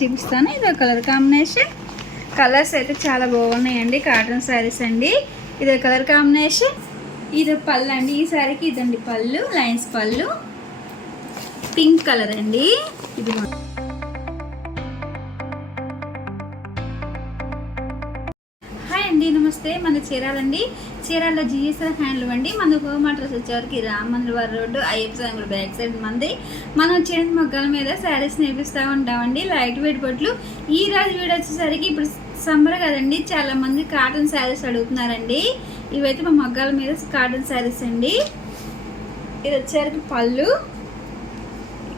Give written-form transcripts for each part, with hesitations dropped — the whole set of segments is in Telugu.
చూపిస్తాను. ఇదో కలర్ కాంబినేషన్. కలర్స్ అయితే చాలా బాగున్నాయండి. కాటన్ శారీస్ అండి. ఇదో కలర్ కాంబినేషన్. ఇదో పళ్ళు అండి. ఈ శారీకి ఇదండి పళ్ళు, లైన్స్ పళ్ళు, పింక్ కలర్ అండి. ఇది హాయ్ అండి, నమస్తే. మన చీరాలండి. చీరాల్లో జిఎస్ఆర్ హ్యాండ్లూమ్ అండి. మన హోమ్ అడ్రస్ వచ్చేవరకు రామంద్రవారి రోడ్డు, అయ్యప్ప సాంగుల బ్యాక్ సైడ్ మంది. మనం చేతి మొగ్గల మీద శారీస్ నేర్పిస్తూ ఉంటామండి. లైట్ వెయిట్ బట్లు. ఈ రోజు వీడియో వచ్చేసరికి ఇప్పుడు సమ్మర్ కదండి, చాలా మంది కాటన్ శారీస్ అడుగుతున్నారండి. ఇవైతే మా మొగ్గల మీద కాటన్ శారీస్ అండి. ఇది వచ్చేసరికి పళ్ళు.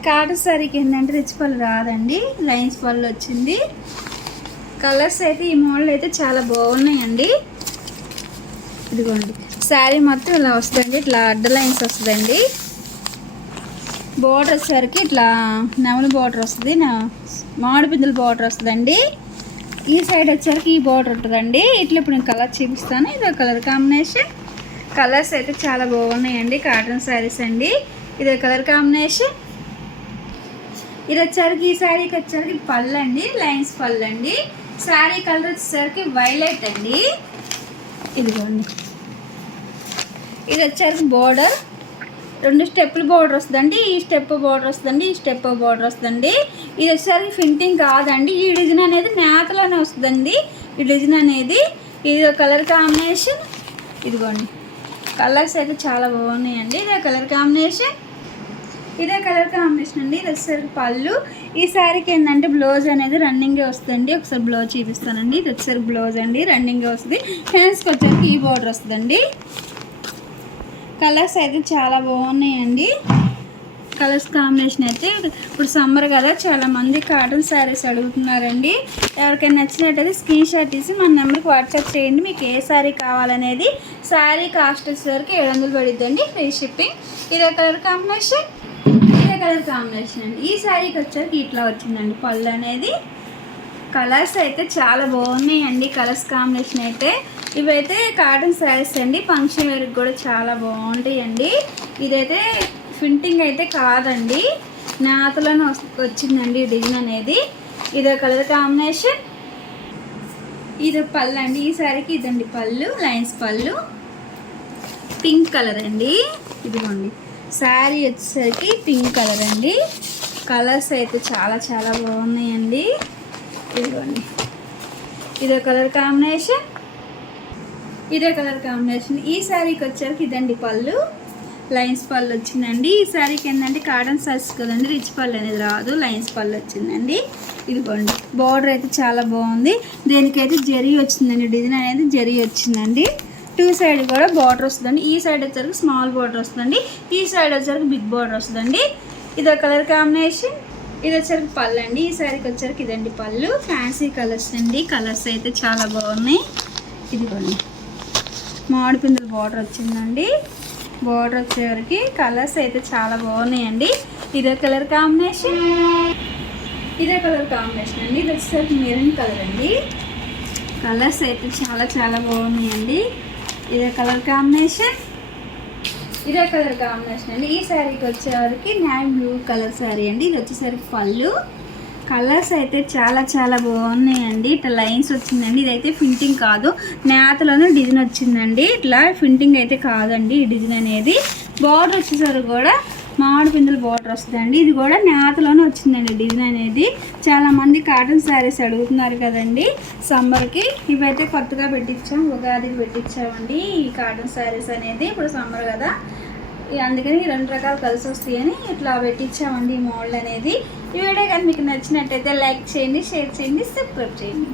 కాటన్ శారీకి ఏంటంటే రిచ్ పళ్ళు రాదండి, లైన్స్ పళ్ళు వచ్చింది. కలర్స్ అయితే ఈ మోడల్ అయితే చాలా బాగున్నాయండి. ఇదిగోండి శారీ మొత్తం ఇలా వస్తుందండి. ఇట్లా అడ్డ లైన్స్ వస్తుందండి. బార్డర్ వచ్చేసరికి ఇట్లా నెమలి బార్డర్ వస్తుంది, మామిడి పిందుల బార్డర్ వస్తుందండి. ఈ సైడ్ వచ్చేసరికి ఈ బార్డర్ ఉంటుందండి. ఇట్లా ఇప్పుడు నేను కలర్ చూపిస్తాను. ఇదో కలర్ కాంబినేషన్. కలర్స్ అయితే చాలా బాగున్నాయండి. కాటన్ శారీస్ అండి. ఇదో కలర్ కాంబినేషన్. ఇది వచ్చేసరికి ఈ శారీకి వచ్చేసరికి పళ్ళు అండి, లైన్స్ పళ్ళు అండి. శారీ కలర్ వచ్చేసరికి వైలెట్ అండి. ఇదిగోండి. ఇది వచ్చేసరికి బోర్డర్ 2 స్టెప్పులు బోర్డర్ వస్తుందండి. ఈ స్టెప్ బోర్డర్ వస్తుందండి, ఈ స్టెప్ బోర్డర్ వస్తుందండి. ఇది వచ్చేసరికి ఫింటింగ్ కాదండి. ఈ డిజైన్ అనేది నేతలోనే వస్తుందండి. ఈ డిజైన్ అనేది ఇది కలర్ కాంబినేషన్. ఇదిగోండి కలర్స్ అయితే చాలా బాగున్నాయండి. ఇదే కలర్ కాంబినేషన్. ఇదే కలర్ కాంబినేషన్ అండి. ఇది వచ్చేసరికి పళ్ళు. ఈ శారీకి ఏంటంటే బ్లౌజ్ అనేది రన్నింగే వస్తుందండి. ఒకసారి బ్లౌజ్ చూపిస్తానండి. ఇది వచ్చేసరికి బ్లౌజ్ అండి, రన్నింగే వస్తుంది. హ్యాండ్స్కి వచ్చేసరికి ఈ బోర్డర్ వస్తుందండి. కలర్స్ అయితే చాలా బాగున్నాయండి. కలర్స్ కాంబినేషన్ అయితే ఇప్పుడు సమ్మర్ కదా, చాలామంది కాటన్ శారీస్ అడుగుతున్నారండి. ఎవరికైనా నచ్చినట్టయితే స్క్రీన్ షాట్ తీసి మన నెంబర్కి వాట్సాప్ చేయండి. మీకు ఏ శారీ కావాలనేది. శారీ కాస్ట్ వచ్చేసరికి 700 పడుద్దండి, ఫ్రీ షిప్పింగ్. ఇదే కలర్ కాంబినేషన్. ఇదే కలర్ కాంబినేషన్ అండి. ఈ శారీకి వచ్చేసరికి ఇట్లా వచ్చిందండి పళ్ళు అనేది. కలర్స్ అయితే చాలా బాగున్నాయండి. కలర్స్ కాంబినేషన్ అయితే ఇవైతే కాటన్ శారీస్ అండి. ఫంక్షన్ వేర్కి కూడా చాలా బాగుంటాయండి. ఇదైతే ఫింటింగ్ అయితే కాదండి, నాతలోనే వచ్చిందండి డిజైన్ అనేది. ఇదో కలర్ కాంబినేషన్. ఇదో పళ్ళు అండి. ఈ శారీకి ఇదండి పళ్ళు, లైన్స్ పళ్ళు, పింక్ కలర్ అండి. ఇదిగోండి శారీ వచ్చేసరికి పింక్ కలర్ అండి. కలర్స్ అయితే చాలా చాలా బాగున్నాయండి. ఇదిగోండి ఇదో కలర్ కాంబినేషన్. ఇదే కలర్ కాంబినేషన్. ఈ శారీకి వచ్చేసరికి ఇదండి పళ్ళు, లైన్స్ పళ్ళు వచ్చిందండి. ఈ శారీకి ఏంటంటే కాటన్ శారీస్ కదండి, రిచ్ పళ్ళు అనేది రాదు, లైన్స్ పళ్ళు వచ్చిందండి. ఇదిగోండి బార్డర్ అయితే చాలా బాగుంది. దేనికైతే జరీ వచ్చిందండి, డిజైన్ అనేది జరీ వచ్చిందండి. 2 సైడ్ కూడా బార్డర్ వస్తుందండి. ఈ సైడ్ వచ్చేసరికి స్మాల్ బార్డర్ వస్తుందండి, ఈ సైడ్ వచ్చేసరికి బిగ్ బార్డర్ వస్తుందండి. ఇదో కలర్ కాంబినేషన్. ఇది వచ్చేసరికి పళ్ళు అండి. ఈ శారీకి వచ్చేసరికి ఇదండి పళ్ళు. ఫ్యాన్సీ కలర్స్ అండి. కలర్స్ అయితే చాలా బాగున్నాయి. ఇదిగోండి మామిడి పిందుల బార్డర్ వచ్చిందండి. బార్డర్ వచ్చేవరకు కలర్స్ అయితే చాలా బాగున్నాయండి. ఇదే కలర్ కాంబినేషన్. ఇదే కలర్ కాంబినేషన్ అండి. ఇది వచ్చేసరికి మెరూన్ కలర్ అండి. కలర్స్ అయితే చాలా చాలా బాగున్నాయండి. ఇదే కలర్ కాంబినేషన్. ఇదే కలర్ కాంబినేషన్ అండి. ఈ శారీకి వచ్చేవరకు నేవీ బ్లూ కలర్ శారీ అండి. ఇది వచ్చేసరికి పళ్ళు. కలర్స్ అయితే చాలా చాలా బాగున్నాయండి. ఇట్లా లైన్స్ వచ్చిందండి. ఇదైతే ఫింటింగ్ కాదు, నేతలోనే డిజైన్ వచ్చిందండి. ఇట్లా ఫింటింగ్ అయితే కాదండి ఈ డిజైన్ అనేది. బార్డర్ వచ్చేసరికి కూడా మామిడి పిందుల బార్డర్ వస్తుందండి. ఇది కూడా నేతలోనే వచ్చిందండి డిజైన్ అనేది. చాలామంది కాటన్ శారీస్ అడుగుతున్నారు కదండి సమ్మర్కి. ఇవైతే కొత్తగా పెట్టించాం, ఉగాదికి పెట్టించామండి ఈ కాటన్ శారీస్ అనేది. ఇప్పుడు సమ్మర్ కదా, అందుకని 2 రకాలు కలిసి వస్తాయని ఇట్లా పెట్టించామండి ఈ మోడల్ అనేది. ఈ వీడియో కానీ మీకు నచ్చినట్టయితే లైక్ చేయండి, షేర్ చేయండి, సబ్స్క్రైబ్ చేయండి.